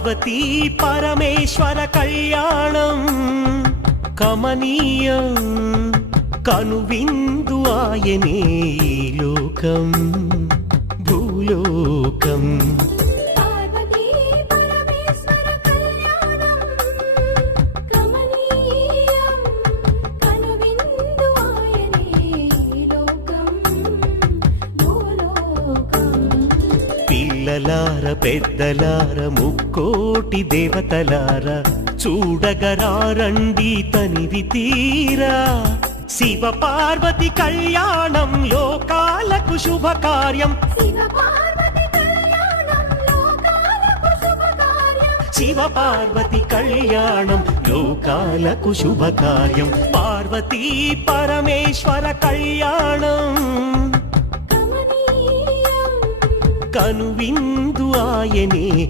పార్వతీ పరమేశ్వర కళ్యాణం కమనీయం కనువిందు ఆయనే ఈ లోకం భూలోకం. పార్వతీ పరమేశ్వర కళ్యాణం కమనీయం కనువిందు ఆయనే ఈ లోకం భూలోకం. పిల్లలార పెద్దలార ముక్కోటి దేవతలార చూడగరారండి తనివి తీరా. శివ పార్వతి కళ్యాణం లోకాలకు శుభకార్యం. శివ పార్వతి కళ్యాణం లోకాలకు శుభకార్యం. శివ పార్వతి కళ్యాణం లోకాలకు శుభకార్యం. పార్వతీ పరమేశ్వర కళ్యాణం కమనీయం కనువిందు ఆయనే